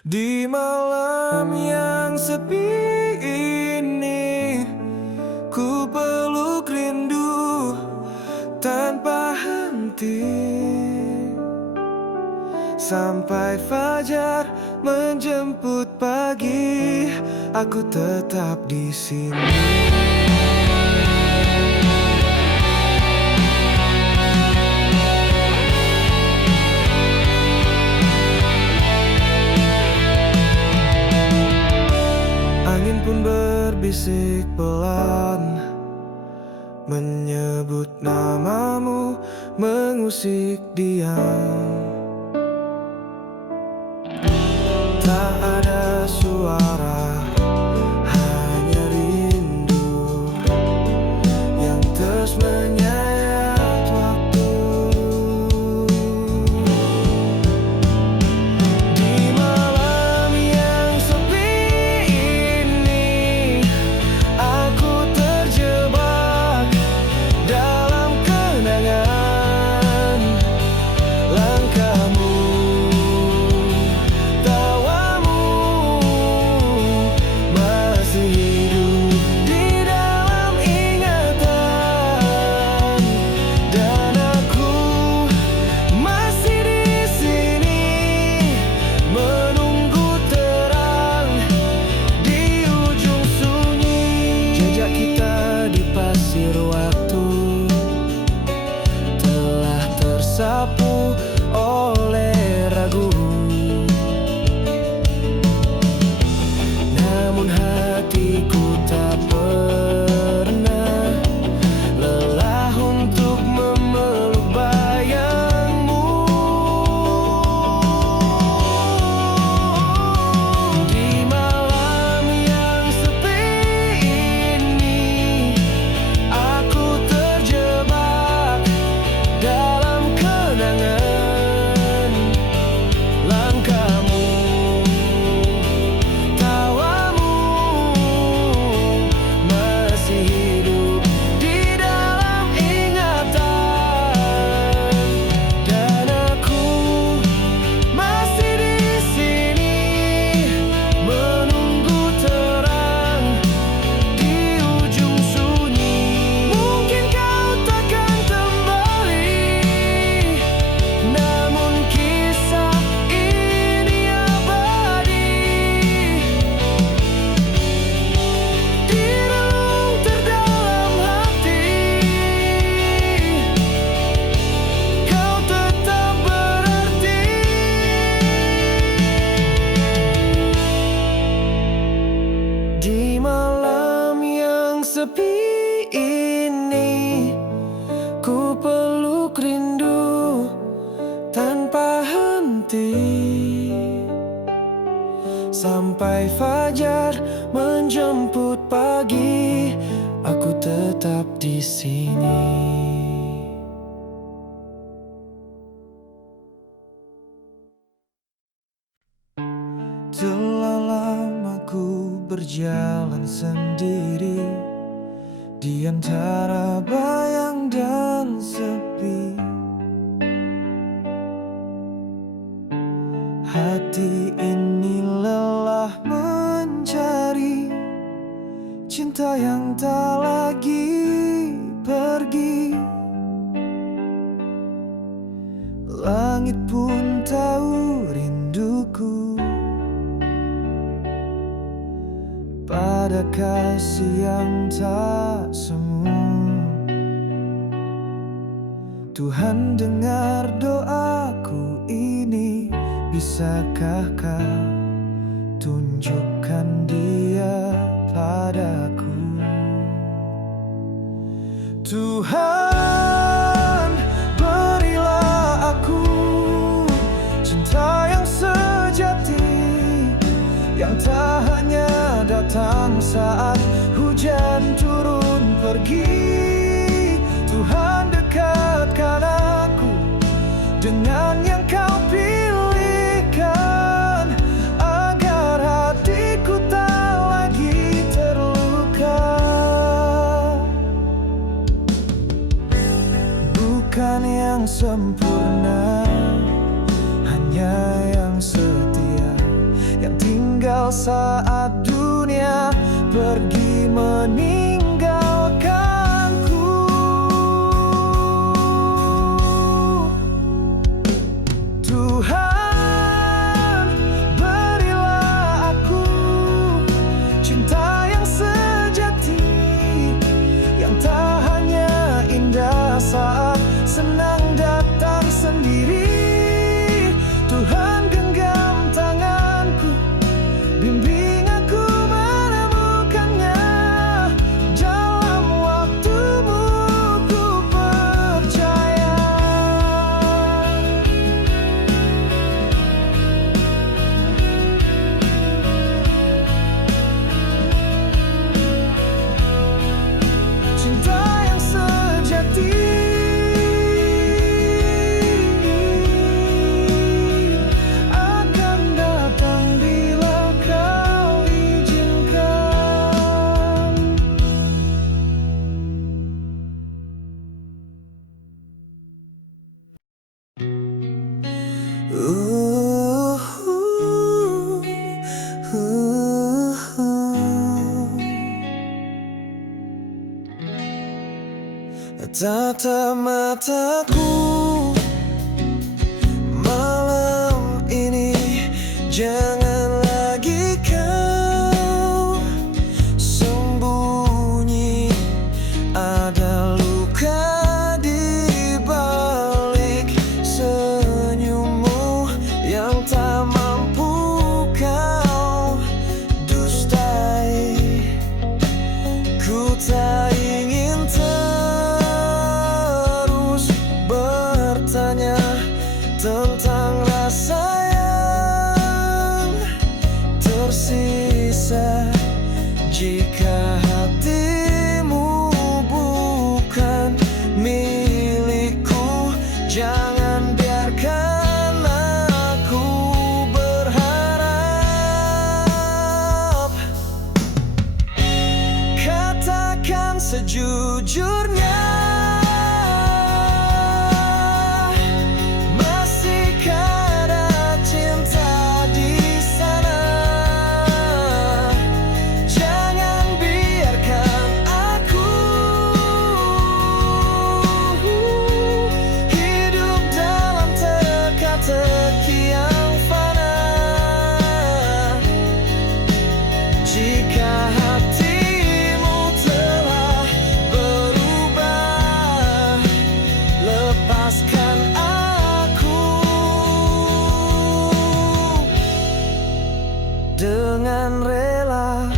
Di malam yang sepi ini, ku peluk rindu tanpa henti, sampai fajar menjemput pagi, aku tetap di sini. Angin pun berbisik pelan, menyebut namamu, mengusik diam. Tak ada suara, hanya rindu yang terus menyayat waktu. Di malam yang sepi ini, aku terjebak dalam kenangan. Langkahmu, tawamu masih hidup di dalam ingatan, dan aku masih di sini menunggu terang di ujung sunyi. Jejak kita di pasir waktu telah tersapu oleh ragu, namun hatiku tak pernah lelah untuk memeluk bayangmu. Di malam yang sepi ini, aku terjebak dalam kenangan. Langkahmu, tawamu masih hidup di dalam ingatan, dan aku masih di sini menunggu terang di ujung sunyi. Mungkin kau takkan kembali, namun kisah ini abadi di relung terdalam hati. Kau tetap berarti. Di malam yang sepi ini, ku peluk rindu tanpa henti, sampai fajar menjemput pagi, aku tetap di sini. Telah lama ku berjalan sendiri di antara bayang dan sepi. Hati ini lelah mencari cinta yang tak lagi pergi. Langit pun tahu rinduku pada kasih yang tak semu. Tuhan dengar doaku ini, bisakah kau tunjukkan Dia padaku? Tuhan, berilah aku cinta yang sejati, yang tak hanya datang saat hujan turun pergi. Tuhan, dekatkan aku dengan yang kau pilihkan, agar hatiku tak lagi terluka. Bukan yang sempurna, hanya yang setia, menyesal saat dunia pergi meninggalkanku. Tuhan, berilah aku cinta yang sejati, yang tak hanya indah saat senang datang sendiri. Tuhan, genggam tanganku, bimbing aku menemukannya. Dalam waktumu ku percaya. Cinta yang sejati akan datang bila kau izinkan. Tatap mataku malam ini, jangan lagi kau sembunyi. Ada luka di balik senyummu yang tak mampu kau dustai. Ku tak ingin terus bertanya tentang rasa yang tersisa. Jika hatimu bukan milikku, jangan biarkan aku berharap. Katakan sejujurnya, masihkah ada cinta di sana? Jangan biarkan aku hidup dalam teka-teki yang fana. Jika hatimu telah berubah, lepaskan aku. Dengan rela,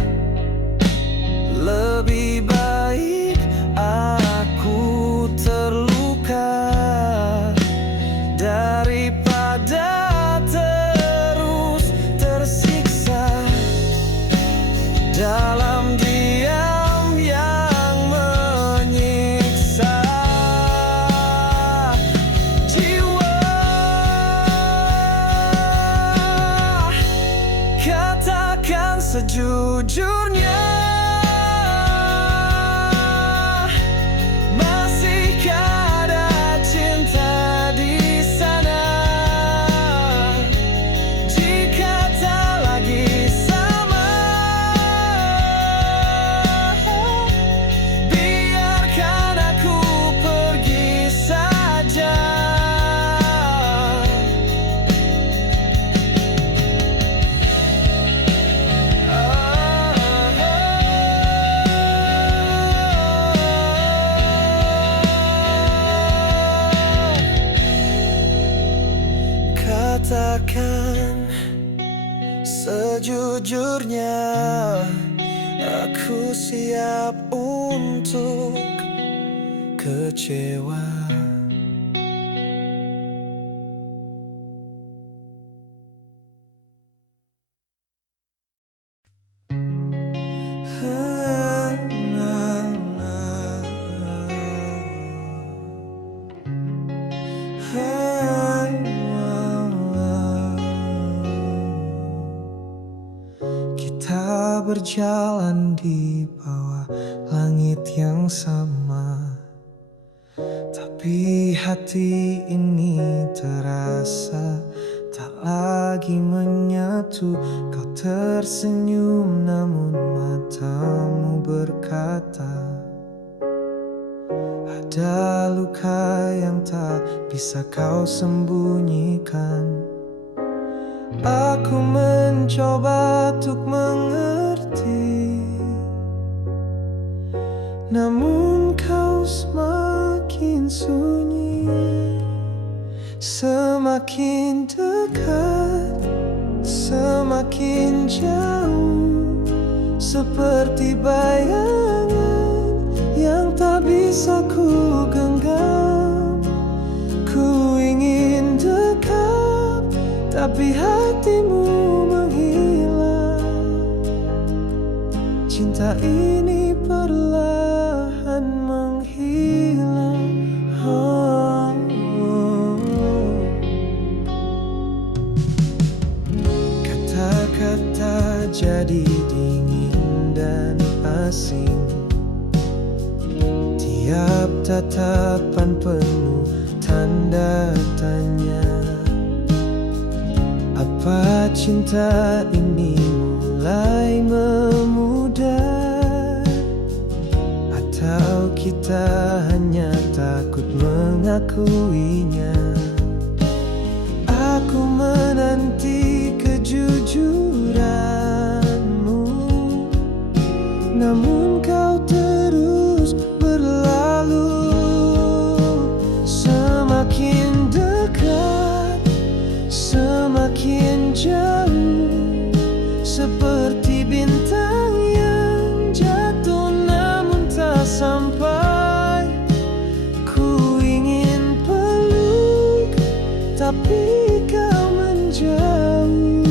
lebih baik aku terluka daripada terus tersiksa dalam diam yang menyiksa jiwa. Katakan sejujurnya, masihkah ada cinta di sana? Jika tak lagi sama, biarkan aku pergi saja. Katakan sejujurnya, aku siap untuk kecewa. Kita berjalan di bawah langit yang sama, tapi hati ini terasa tak lagi menyatu. Kau tersenyum namun matamu berkata, ada luka yang tak bisa kau sembunyikan. Aku mencoba untuk mengerti, namun kau semakin sunyi. Semakin dekat, semakin jauh, seperti bayangan yang tak bisa ku genggam. Ku ingin dekat, tapi hatimu menghilang. Cinta ini perlahan menghilang. Kata-kata jadi dingin dan asing. Tiap tatapan penuh tanda tanya. Apa cinta ini mulai memudar, atau kita hanya takut mengakuinya? Aku menanti kejujuranmu, namun kau terus berlalu. Semakin dekat, semakin jauh, seperti bintang yang jatuh namun tak sampai. Ku ingin peluk, tapi kau menjauh.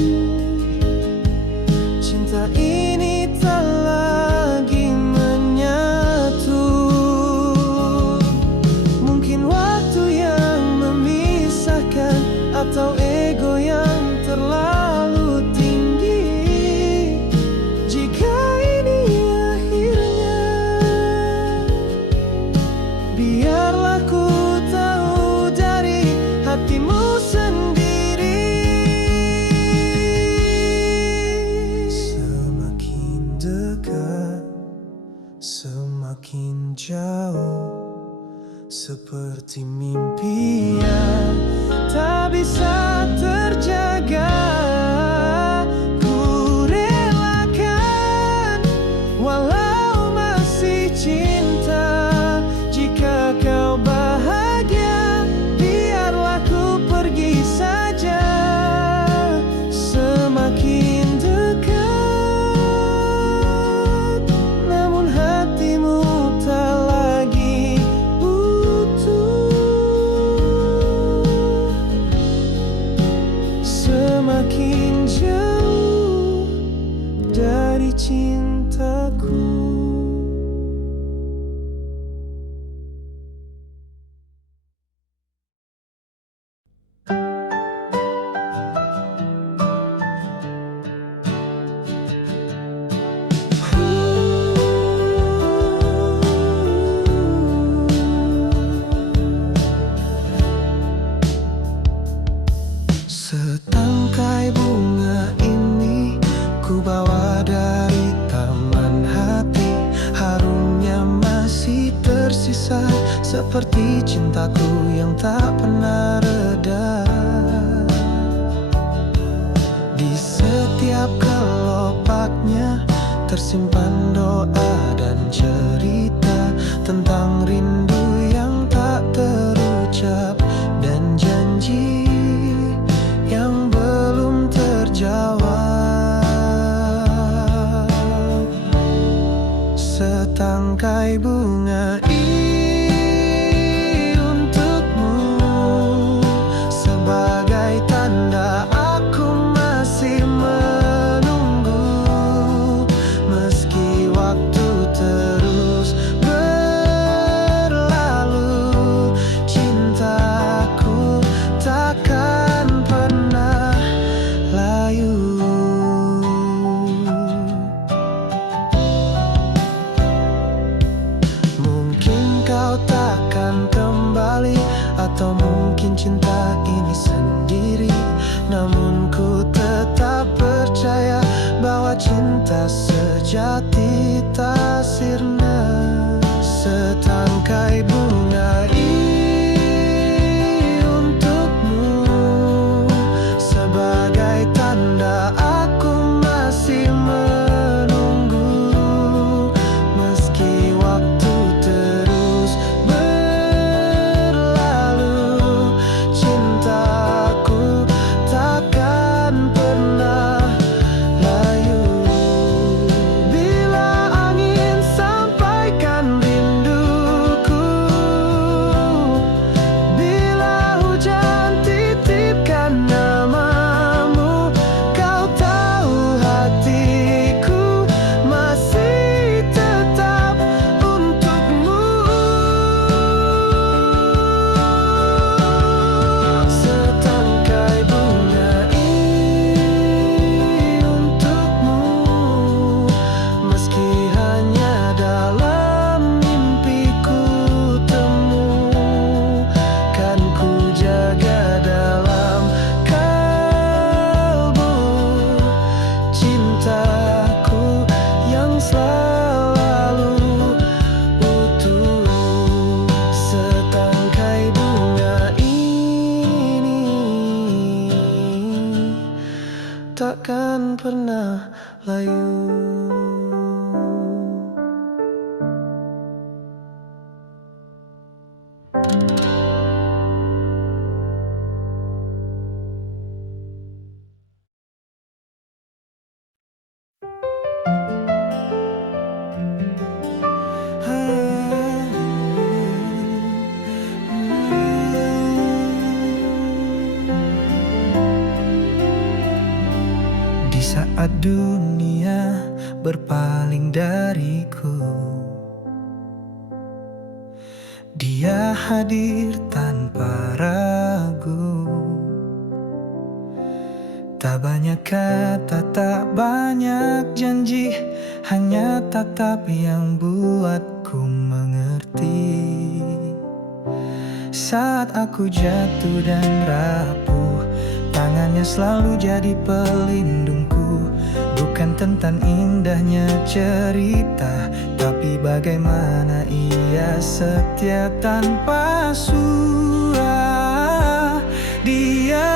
Cinta ini tak lagi menyatu. Mungkin waktu yang memisahkan, atau ego yang terlalu tinggi. Jika ini akhirnya, biarlah ku tahu dari hatimu sendiri. Semakin dekat, semakin jauh, seperti mimpi yang tak bisa terjaga. Ku relakan walau masih cinta. Jika kau bahagia, biarlah ku pergi saja. Semakin dekat, namun hatimu tak lagi utuh. Semakin jauh dari cintaku. Setangkai bunga ini ku bawa dari taman hati. Harumnya masih tersisa, seperti cintaku yang tak pernah reda. Di setiap kelopaknya tersimpan doa dan cerita tentang rindu yang tak terucap, dan janji yang belum terjawab. Setangkai bunga ini untukmu, sebagai tanda aku masih menunggu. Meski waktu terus berlalu, cintaku takkan pernah layu. Mungkin kau takkan kembali, atau mungkin cinta ini sendiri. Namun cinta sejati tak sirna. Setangkai bunga ini untukmu, sebagai tanda aku masih menunggu. Meski waktu terus berlalu, cintaku takkan pernah layu. Bila angin sampaikan rinduku, bila hujan titipkan namamu, kau tahu hatiku masih tetap untukmu. Setangkai bunga ini untukmu, meski hanya dalam mimpiku temu, kan ku jaga dalam kalbu cintaku yang selalu utuh. Setangkai bunga ini takkan pernah layu. Di saat dunia berpaling dariku, Dia hadir tanpa ragu. Tak banyak kata, tak banyak janji, hanya tatap yang buatku mengerti. Saat aku jatuh dan rapuh, tangannya selalu jadi pelindungku. Bukan tentang indahnya cerita, tapi bagaimana ia setia tanpa surah. Dia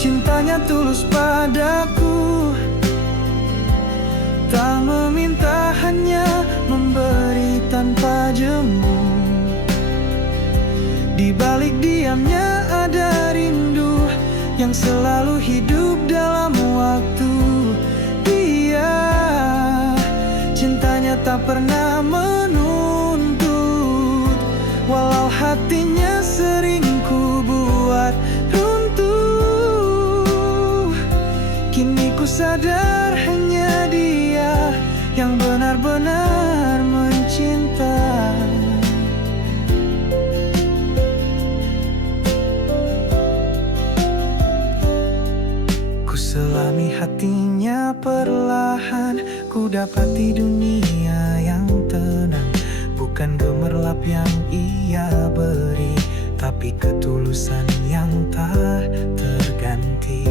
cintanya tulus padaku, tak meminta, hanya memberi tanpa jemu. Di balik diamnya ada rindu yang selalu hidup dalam waktu. Dia cintanya tak pernah menuntut, walau hatinya sering ku buat runtuh. Kini ku sadar hanya Dia yang benar-benar mencinta. Selami hatinya perlahan, ku dapati dunia yang tenang. Bukan gemerlap yang ia beri, tapi ketulusan yang tak terganti.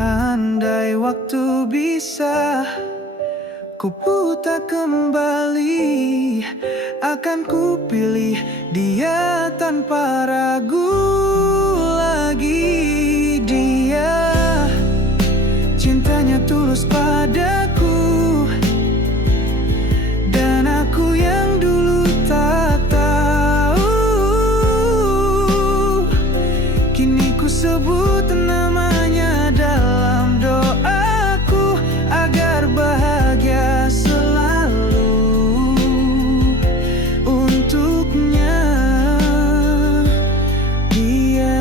Andai waktu bisa ku putar kembali, akan ku pilih Dia tanpa ragu lagi. Dia cintanya tulus padaku, dan aku yang dulu tak tahu, kini ku sebut namanya dalam doaku, agar bahagia selalu untuknya. Dia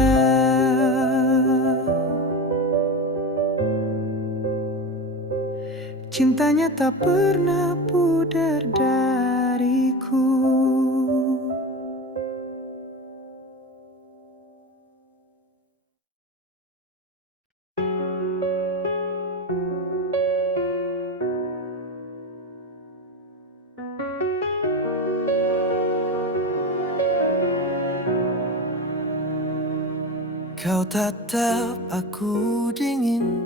cintanya tak pernah pudar dariku. Kau tatap aku dingin,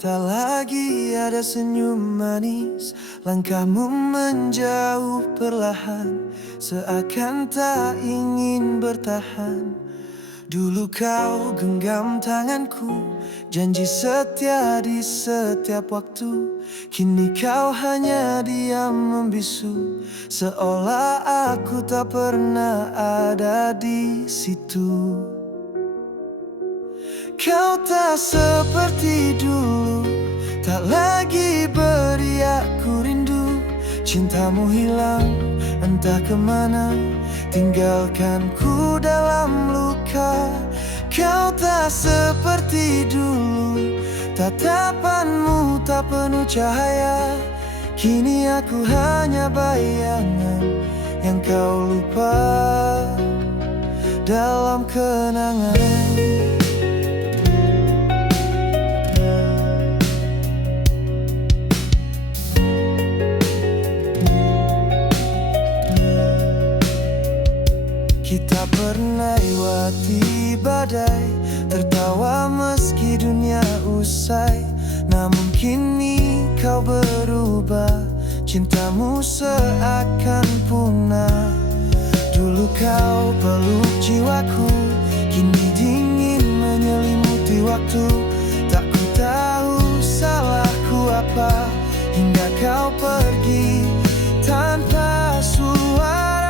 tak lagi ada senyum manis. Langkahmu menjauh perlahan, seakan tak ingin bertahan. Dulu kau genggam tanganku, janji setia di setiap waktu. Kini kau hanya diam membisu, seolah aku tak pernah ada di situ. Kau tak seperti dulu, tak lagi beri aku rindu. Cintamu hilang entah kemana, tinggalkan ku dalam luka. Kau tak seperti dulu, tatapanmu tak penuh cahaya. Kini aku hanya bayangan yang kau lupa dalam kenangan. Kita pernah lewati badai, tertawa meski dunia usai. Namun kini kau berubah, cintamu seakan punah. Dulu kau peluk jiwaku, kini dingin menyelimuti waktu. Tak ku tahu salahku apa, hingga kau pergi tanpa suara.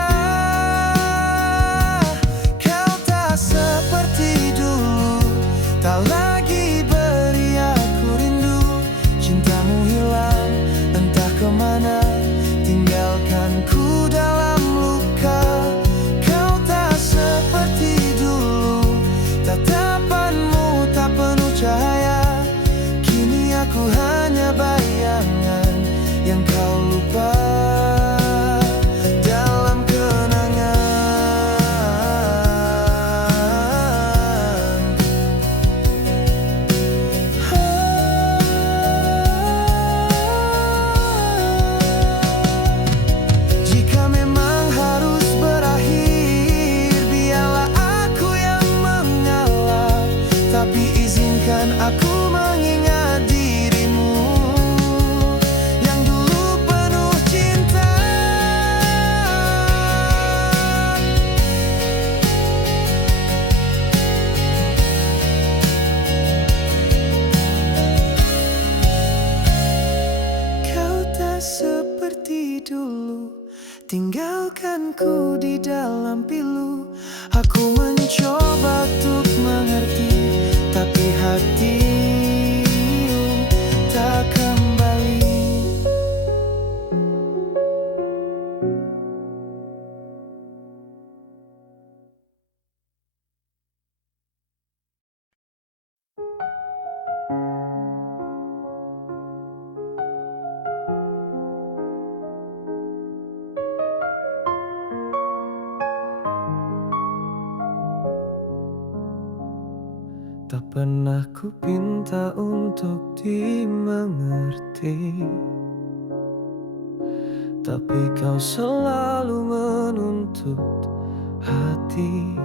Seperti dulu, tak lagi beri aku rindu. Cintamu hilang entah kemana, tinggalkan ku dalam luka. Kau tak seperti dulu, tatapanmu tak penuh cahaya. Kini aku hanya bayangan yang kau lupa dalam kenangan. Aku mengingat dirimu yang dulu penuh cinta. Kau tak seperti dulu, tinggalkan ku di dalam pilu. Aku mencoba untuk mengerti, tapi hatimu tak kembali. Tak pernah ku pinta untuk dimengerti, tapi kau selalu menuntut hati.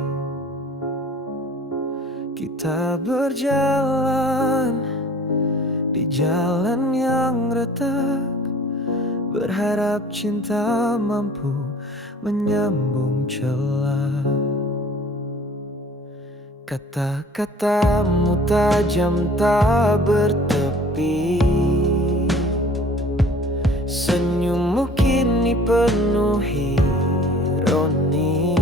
Kita berjalan di jalan yang retak, berharap cinta mampu menyambung celah. Kata-katamu tajam tak bertepi, senyummu kini penuh ironi.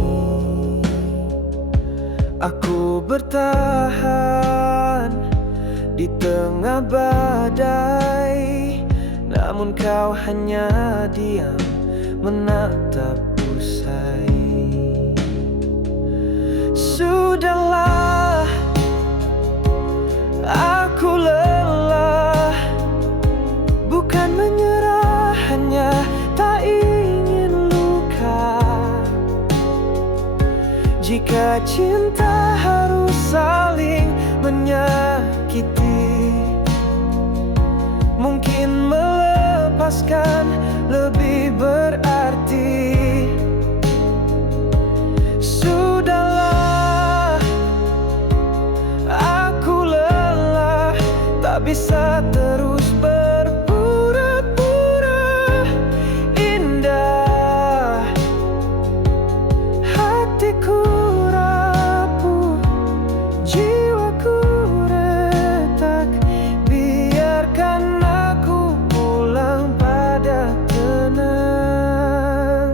Aku bertahan di tengah badai, namun kau hanya diam menatap usai. Sudahlah, aku lelah, bukan menyerah, hanya tak ingin luka. Jika cinta harus saling menyakiti, mungkin melepaskan lebih berarti. Sudahlah, bisa terus berpura-pura indah. Hatiku rapuh, jiwaku retak, biarkan aku pulang pada tenang.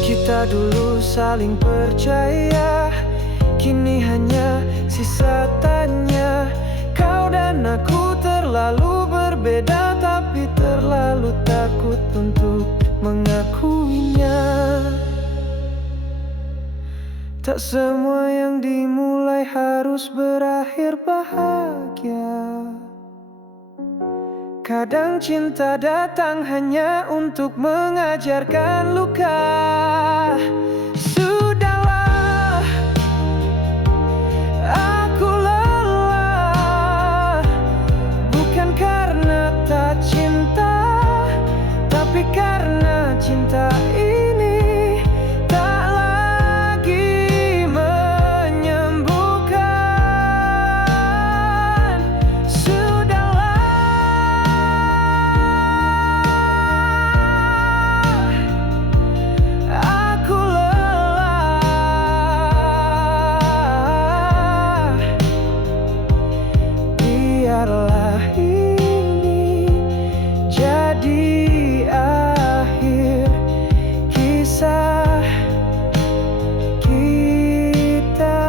Kita dulu saling percaya, kini hanya sisa tanya. Kau dan aku terlalu berbeda, tapi terlalu takut untuk mengakuinya. Tak semua yang dimulai harus berakhir bahagia. Kadang cinta datang hanya untuk mengajarkan luka. Sudahlah, aku lelah, bukan karena tak cinta, tapi karena cinta ini tak lagi menyembuhkan. Sudahlah, aku lelah, biarlah ini jadi akhir kisah kita.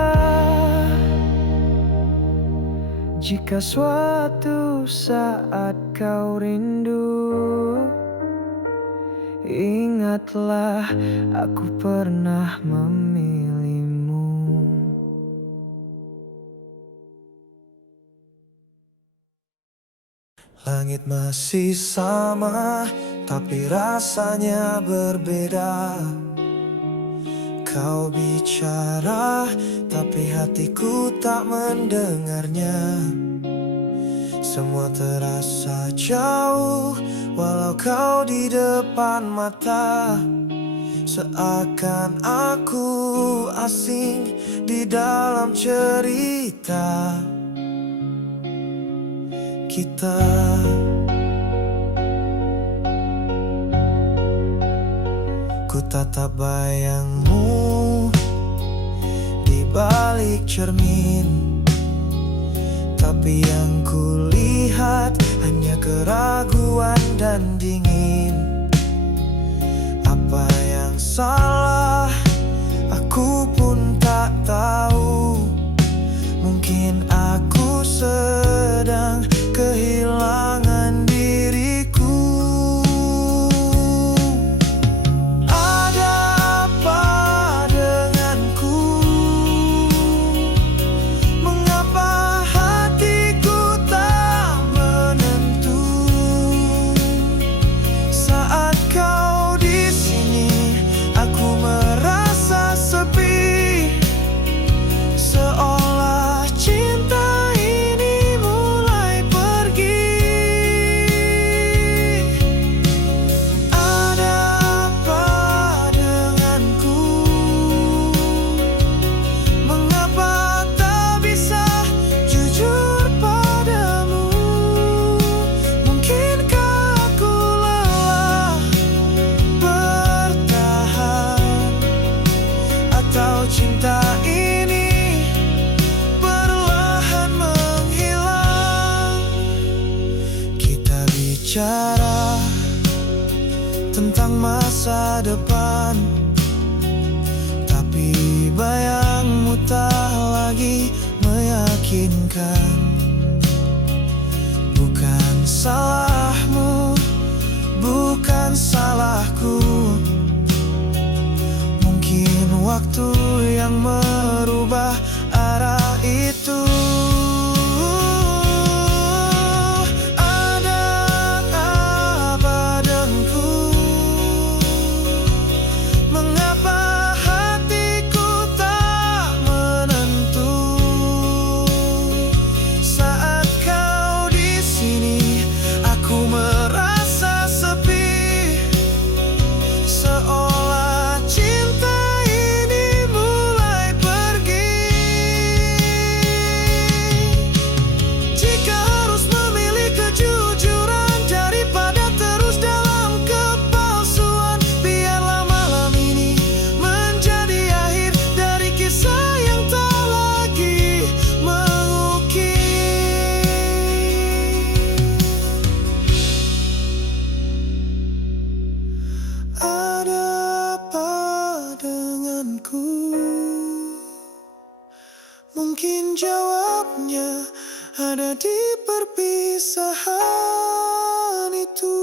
Jika suatu saat kau rindu, ingatlah aku pernah memilihmu. Langit masih sama, tapi rasanya berbeda. Kau bicara, tapi hatiku tak mendengarnya. Semua terasa jauh, walau kau di depan mata. Seakan aku asing di dalam cerita kita. Ku tatap bayangmu di balik cermin, tapi yang kulihat hanya keraguan dan dingin. Apa yang salah, aku pun tak tahu. Mungkin aku sedang kehilangan diriku. Ada apa denganku? Mengapa hatiku tak menentu? Saat kau di sini, aku merasa sepi, seolah cinta ini mulai pergi. Ada apa denganku? Mengapa tak bisa jujur padamu? Mungkinkah aku lelah bertahan, atau cinta ini perlahan menghilang? Kita bicara tentang masa depan, tapi bayangmu tak lagi meyakinkan. Bukan salahmu, bukan salahku. Mungkin waktu yang merubah arah itu. Ada apa denganku? Mengapa hatiku tak menentu? Saat kau di sini, aku merasa sepi, seolah cinta ini mulai Mungkin jawabnya ada di perpisahan itu.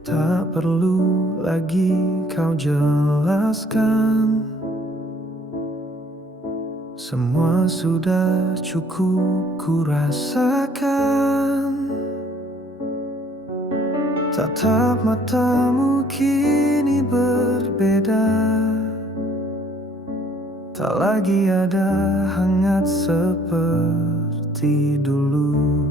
Tak perlu lagi kau jelaskan, semua sudah cukup ku rasakan. Tatap matamu kini berbeda, tak lagi ada hangat seperti dulu.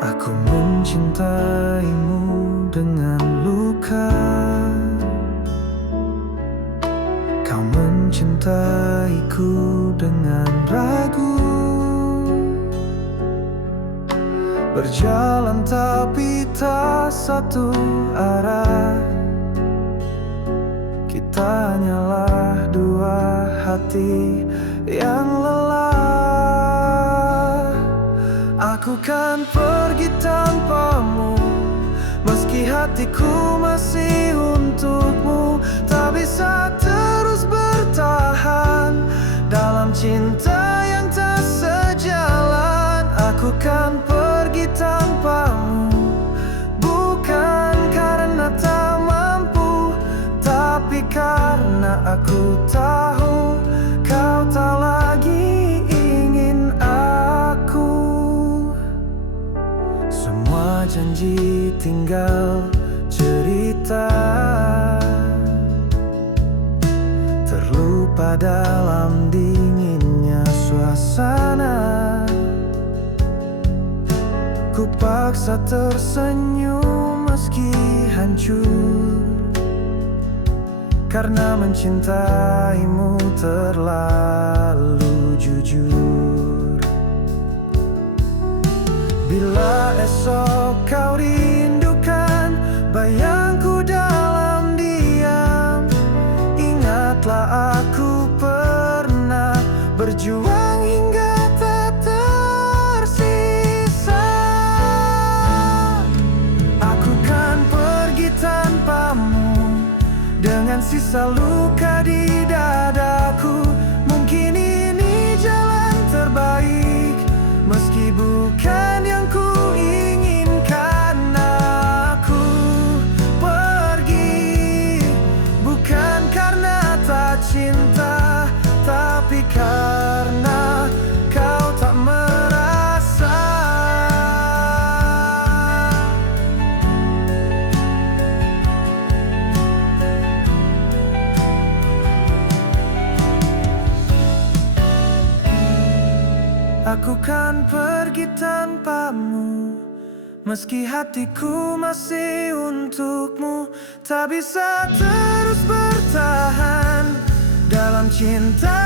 Aku mencintaimu dengan luka, kau mencintaiku dengan ragu. Berjalan tapi tak satu arah, kita hanyalah dua hati yang lelah. Aku kan pergi tanpamu, meski hatiku masih untukmu. Tak bisa terus bertahan dalam cinta yang tak sejalan. Aku kan pergi tanpamu, bukan karena tak mampu, tapi karena aku tahu kau tak lagi ingin aku. Semua janji tinggal cerita, terlupa dalam dinginnya suasana. Ku paksa tersenyum meski hancur, karena mencintaimu terlalu jujur. Bila esok kau rindukan bayangku dalam diam, ingatlah aku pernah berjuang hingga tak tersisa. Aku kan pergi tanpamu, dengan sisa luka di dadaku. Mungkin ini jalan terbaik, meski bukan yang ku inginkan. Aku pergi bukan karena tak cinta, tapi karena kau tak merasa. Aku kan pergi tanpamu, meski hatiku masih untukmu. Tak bisa terus bertahan dalam cinta